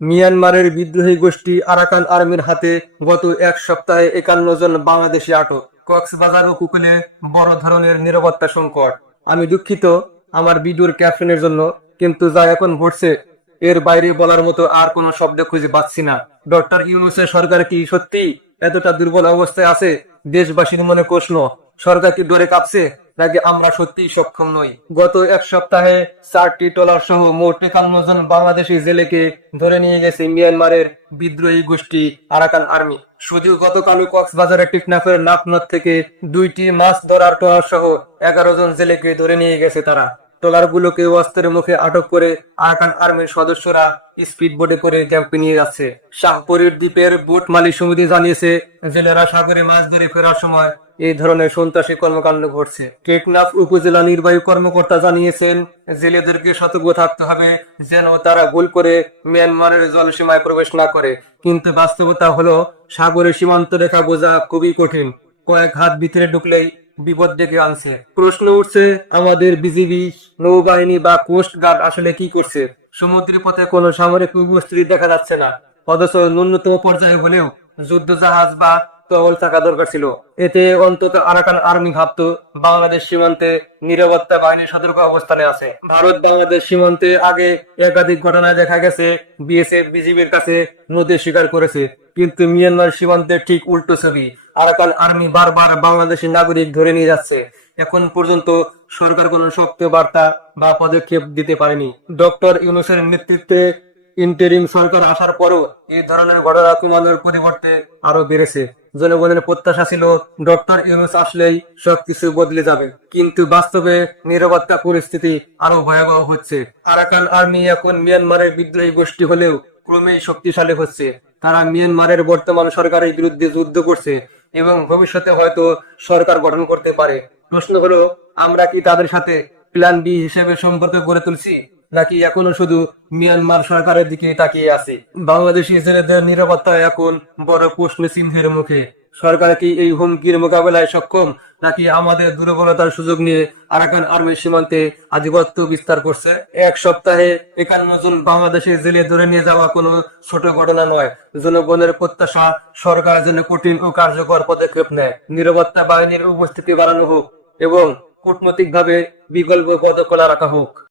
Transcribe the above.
মিয়ানমারের বিদ্রোহী গোষ্ঠী আরাকান আর্মির হাতে গত এক সপ্তাহে একান্ন জন বাংলাদেশি আটক। কক্সবাজার উপকূলে বড় ধরনের নিরাপত্তা সংকট। আমি দুঃখিত, আমার ভিডিওর ক্যাপশনের জন্য, কিন্তু যা এখন ঘটছে, এর বাইরে বলার মতো আর কোনো শব্দ খুঁজে পাচ্ছি না। ডক্টর ইউনুসের সরকার কি সত্যি এতটা দুর্বল অবস্থায় আছে? দেশবাসীর মনে প্রশ্ন, সরকার কি ডরে কাঁপছে? নাকি আমরা সত্যিই সক্ষম নই? গত এক সপ্তাহে চারটি ট্রলার সহ মোট একান্ন জন বাংলাদেশি জেলেকে ধরে নিয়ে গেছে মিয়ানমারের বিদ্রোহী গোষ্ঠী আরাকান আর্মি। শুধু গতকাল কক্সবাজারের টিকনাফের নাফনদ থেকে দুইটি মাছ ধরার ট্রলার সহ এগারো জন জেলেকে ধরে নিয়ে গেছে তারা। ট্রলারগুলোকে অস্ত্রের মুখে আটক করে আরাকান আর্মির সদস্যরা স্পিড বোটে করে ক্যাম্পে নিয়ে যাচ্ছে। শাহপুরীর দ্বীপের বোট মালিক সমিতি জানিয়েছে, জেলেরা সাগরে মাছ ধরে ফেরার সময় এই ধরনের সন্ত্রাসী কর্মকাণ্ড ঘটছে। টেকনাফ উপজেলা নির্বাহী কর্মকর্তা জানিয়েছেন, জেলেদেরকে সতর্ক থাকতে হবে যেন তারা ভুল করে মিয়ানমারের জলসীমায় প্রবেশ না করে। কিন্তু বাস্তবতা হলো, সাগরের সীমান্ত রেখা বোঝা খুবই কঠিন। কয়েক হাত ভিতরে ঢুকলেই বিপদ ডেকে আনছে। প্রশ্ন উঠছে, আমাদের বিজিবি নৌবাহিনী বা কোস্ট গার্ড আসলে কি করছে? সমুদ্রের পথে কোনো সামরিক উপস্থিতি দেখা যাচ্ছে না। অথচ ন্যূনতম পর্যায়ে হলেও যুদ্ধ জাহাজ বা টহল থাকা দরকার ছিল। এতে অন্তত আরাকান আর্মি ভাবতো বাংলাদেশ সীমান্তে নিরাপত্তা বাহিনী সতর্ক অবস্থানে আছে। ভারত বাংলাদেশ সীমান্তে আগে একাধিক ঘটনায় দেখা গেছে, বিএসএফ বিজিবির কাছে নদী স্বীকার করেছে। কিন্তু মিয়ানমার সীমান্তে ঠিক উল্টো ছবি, আরাকান আর্মি বারবার বাংলাদেশের নাগরিক ধরে নিয়ে যাচ্ছে। এখন পর্যন্ত সরকার কোনো শক্ত বার্তা বা পদক্ষেপ দিতে পারেনি। ডক্টর ইউনুসের নেতৃত্বে ইন্টারিম সরকার আসার পরও এই ধরনের ঘটনা কমানোর পরিবর্তে আরও বেড়েছে। জনগণের প্রত্যাশা ছিল ডক্টর ইউনুস আসলেই সবকিছু বদলে যাবে। কিন্তু বাস্তবে নিরাপত্তা পরিস্থিতি আরও ভয়াবহ হচ্ছে। আরাকান আর্মি এখন মিয়ানমারের বিদ্রোহী গোষ্ঠী হলেও ক্রমেই শক্তিশালী হচ্ছে। তারা মিয়ানমারের বর্তমান সরকারের বিরুদ্ধে যুদ্ধ করছে এবং ভবিষ্যতে হয়তো সরকার গঠন করতে পারে। প্রশ্ন হলো, আমরা কি তাদের সাথে প্ল্যান বি হিসেবে সম্পর্ক গড়ে তুলছি? নাকি এখনও শুধু মিয়ানমার সরকারের দিকে তাকিয়ে আছে? বাংলাদেশি জেলেদের নিরাপত্তা এখন বড় প্রশ্ন চিহ্নের মুখে। সরকার কি এই হুমকির মোকাবেলায় সক্ষম? নাকি আমাদের দুর্বলতার সুযোগ নিয়ে আরাকান আর্মির সীমান্তে আধিপত্য বিস্তার করছে? এক সপ্তাহে একান্ন জন বাংলাদেশি জেলে ধরে নিয়ে যাওয়া কোনো ছোট ঘটনা নয়। জনগণের প্রত্যাশা সরকার যেন কঠিন ও কার্যকর পদক্ষেপ নেয়। নিরাপত্তা বাহিনীর উপস্থিতি বাড়ানো হোক এবং কূটনৈতিক ভাবে বিকল্প পদ খোলা রাখা হোক।